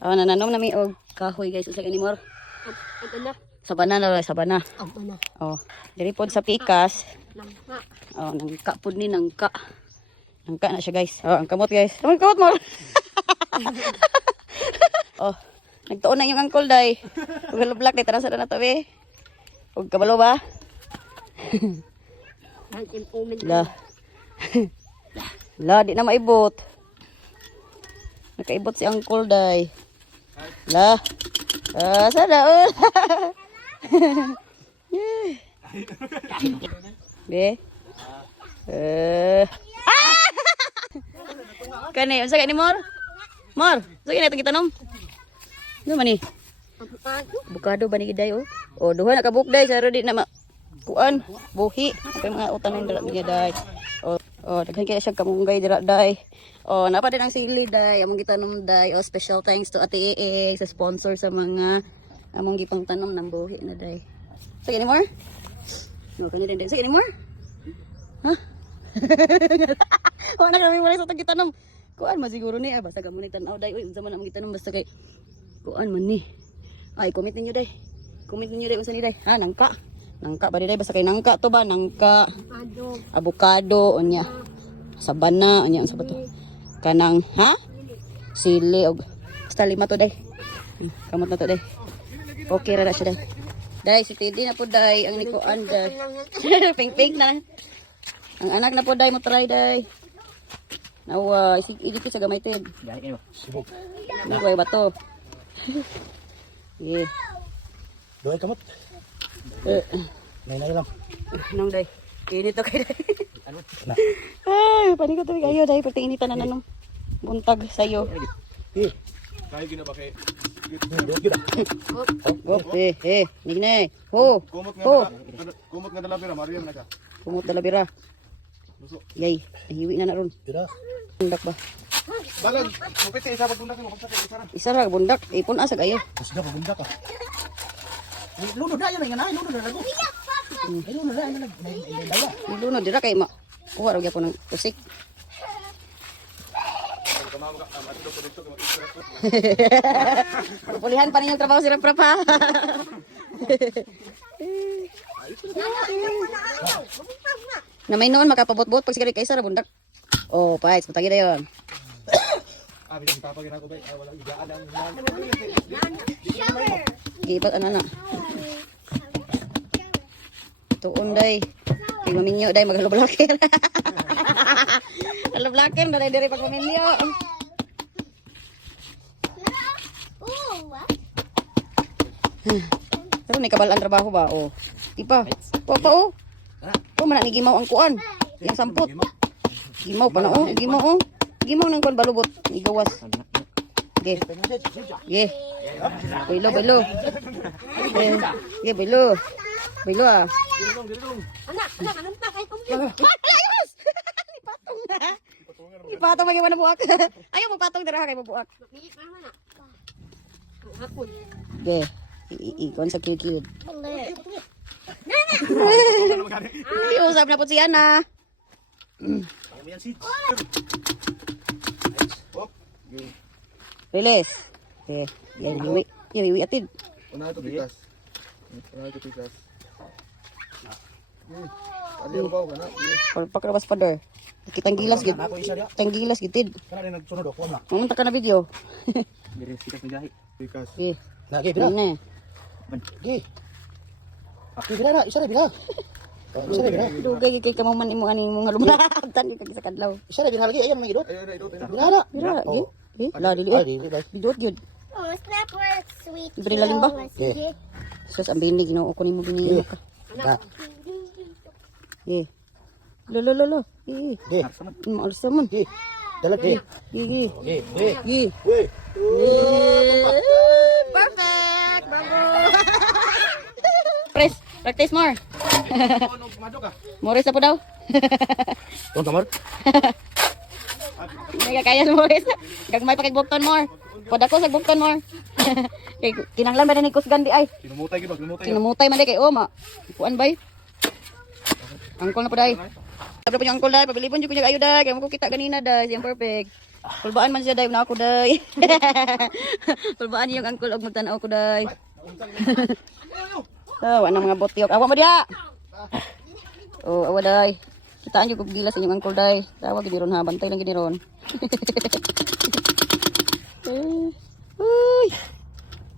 Nananom nami og kahoy guys usa kanimor. Ano? Sabana na sabana. Ano? Oh, diri pod sa pikas. Nangka. Oh, nangka pod ni nangka. Nangka na siya guys. Oh, ang kamot guys. Ang kamot mo. Oh, nagtuon na yung angkol day. Ug black day tanan sa na to be. Ug kabalo ba? La. La, di na maibot. Nakaibot si angkol day. La. Sada. Be. Kani, unsa kani Mor? Mor, unsa kani itong gitanom? Ano man ni? Bukado ba ni giday oh? Oh, duha na ka bukday sa di na kuan, buhi. Kay mga utan ng dira niya day. Oh, daghan kay siya kamunggay dira day. Oh, napa din ang sili day, among gitanom day. Oh, special thanks to Ate Ee sa sponsor sa mga among gipang tanom ng buhi na day. Sige ni Mor? No, kani din. Sige ni Mor? Ha? Oh, nagrami mo sa tong gitanom. Kuan man siguro ni basta ka mo ni tan-aw day. Uy, unsa man ang gitanom basta kay kuan man ni. Ay, comment ninyo day. Comment ninyo day unsa ni day. Ha, nangka. Nangka ba day basta kay nangka to ba? Nangka. Avocado unya. Sabana unya unsa ba to? Kanang ha? Sili og basta lima to day. Kamot na to day. Okay ra siya day. Day si Teddy na po day ang nikuan day. Pink na. Ang anak na po day mo try day. Nawa igipit sa gamay ted. Dai kayo. Subok. Nagway ba to? Yeah. Doy kamot. Nay lang. Nong day. Init to kay day. Ay, panikot to kayo day pati initan na nanong buntag sayo. Kaya gina ba kay Go, nignay. Ho. kumot nga dala pera Mariam na ka. Kumot dala bira. Yay, hiwi na ron. Tira. Bundak ba? Balag, mupiti isa pagbundak mo kung sa kay isa. Isa ra bundak, ipon asa kayo. Kusga pagunda ka. Luno da yan nga nay, luno da lago. Ay luno da yan dala. Luno dira kay ma. Kuha ra gyapon ng tusik. Pulihan pa ninyo trabaho sirap pa. Na may noon makapabot-bot pag sigari kaysa ra bundak. Oh, pais, patagi dayon. Ah, bilang papagin ako bay, wala igaan ang Gipat ana na. Tuon day. Kay maminyo day maghalo-blaker. Halo-blaker na day diri pag maminyo. Pero may kabalaan trabaho ba? Oh. Di pa. Pa oh. Oh, mana ni gimaw ang kuan. Yang sampot. Gimaw pa na oh. Gimaw oh. Gimaw nang kuan balubot. Igawas. Ge. Ge. Bailo. Ge, bailo. Bailo ah. Anak, anong pakay ko? Ayos! Ipatong na. Ipatong maging buak. Ayaw mo patong dira kay mabuak. Hapon. Ge. Ikon sa kilid. Usap na po si Ana. Release. Yan, iwi atid. Una ito pikas. Aliw ba kana? Pakrabas pa der. Kitang gilas gid. Ako isa dia. Kitang gilas gid tid. Kana din nagsunod ako na. Mamunta ka na video. Dire sikas ni gahi. Pikas. Ge. Lagi bira. Ano? Gi. Ako bira na, isa na bira. Isa na bira. Dugay kay kamaman imo ani mo ngalumatan kay sa kadlaw. Isa na bira lagi ayan mga idot. Ayun na idot. Bira na. Dira, ge. La dili. Ay, di dai. Bidot gyud. Oh, snap work, sweet. Ibre lalim ba? Ge. Sus ang bini ginoo ko nimo binili ka. Na. Ge. Lo. Ge. Ge. Maalis naman. Gi. Dalag gi. Ge. Gi. Gi. Ge. Gi. Perfect! Bravo! Practice more. Ano kumado ka? Morris na po daw. Tuon kamar. Hindi ka kaya sa Morris. Gagmay pa kay Bukton more. Pada ko sa Bukton more. Kay kinanglan ba ni Kusgan di ay. Sinumutay gid, sinumutay. Sinumutay man di kay Oma. Kuan bay. Angkol na po day. Sabi po yung angkol day. Pabilipon dyan ko yung ayo day. Kaya mo ko kita ganina day. Siyang perfect. Kulbaan man siya day na ako day. Kulbaan yung angkol og magtanaw ko day. Oh, ano mga botyok. Awa mo diha. Oh, awa day. Kitaan yung kog gilas inyong angkol day. Tawag gid ron ha, bantay lang gid ron. Uy.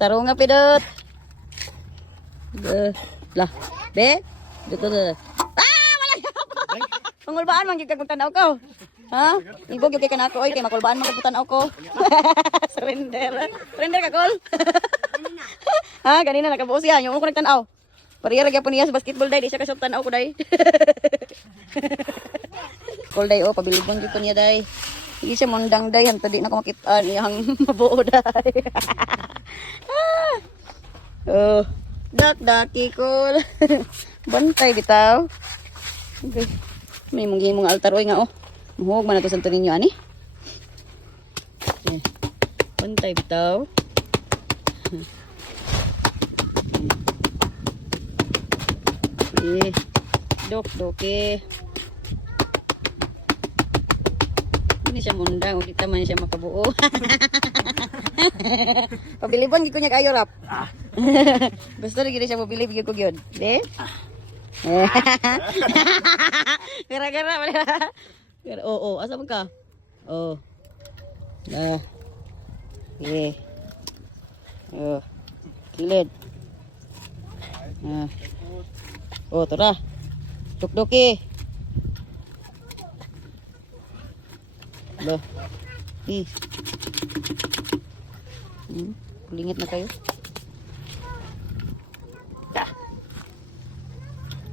Tarong nga pidot. Lah, be. Dito na. Ah, wala niya pa. Pangulbaan man gyud kag magtanaw ko. Ha? Ibog yung kay kanako oy kay makulbaan man kag tanaw ko. Surrender. Surrender ka kol. Ha, ganina nakabuo siya, yung ko nagtanaw. Pariya lagi po niya sa basketball day, di siya kasab tanaw ko day. Kol day oh, pabilibon gyud ko niya day. Hindi siya mundang day, hanto di na ko makita iyang mabuo day. Oh, dak-daki kol. Bantay bitaw. Okay. May mong altar oy nga oh. Muhog man na ito sa ninyo, ani? Pantay bitaw. Dok-doke. Hindi siya mundang, hindi man siya makabuo. Pabilibon, giko niya kayo rap. Gusto rin gini siya mabilib, giko yun. Be? Gara-gara, oo, asa mo ka? Oh. Yeah. Oh. Kilid. Oh, tara. Duk-duki. Loh. Kulingit na kayo.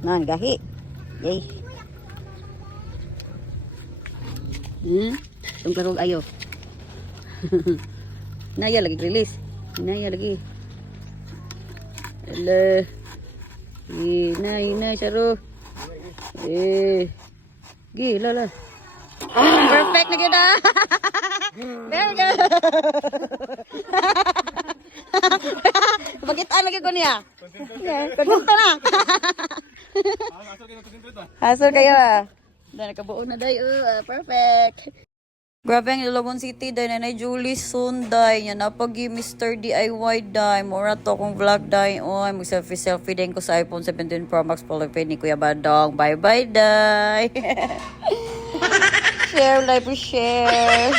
Nan, gahi. Yay. Itong karog ayo. Naya lagi release. Naya lagi. Ala. Ina charo. Gila lah. Perfect na kita. Very good. Pagitaan lagi ko niya. Konsulta na. Hasol kayo ah. Dahil nakabuo na dayo. Perfect. Grabe ang Ilogon City. Dahil nanay Julie Sunday. Yan na pag Mr. DIY day. Mura to kong vlog day. Oy, mag-selfie din ko sa iPhone 17 Pro Max Polypay ni Kuya Badong. Bye-bye day. Share, like, share.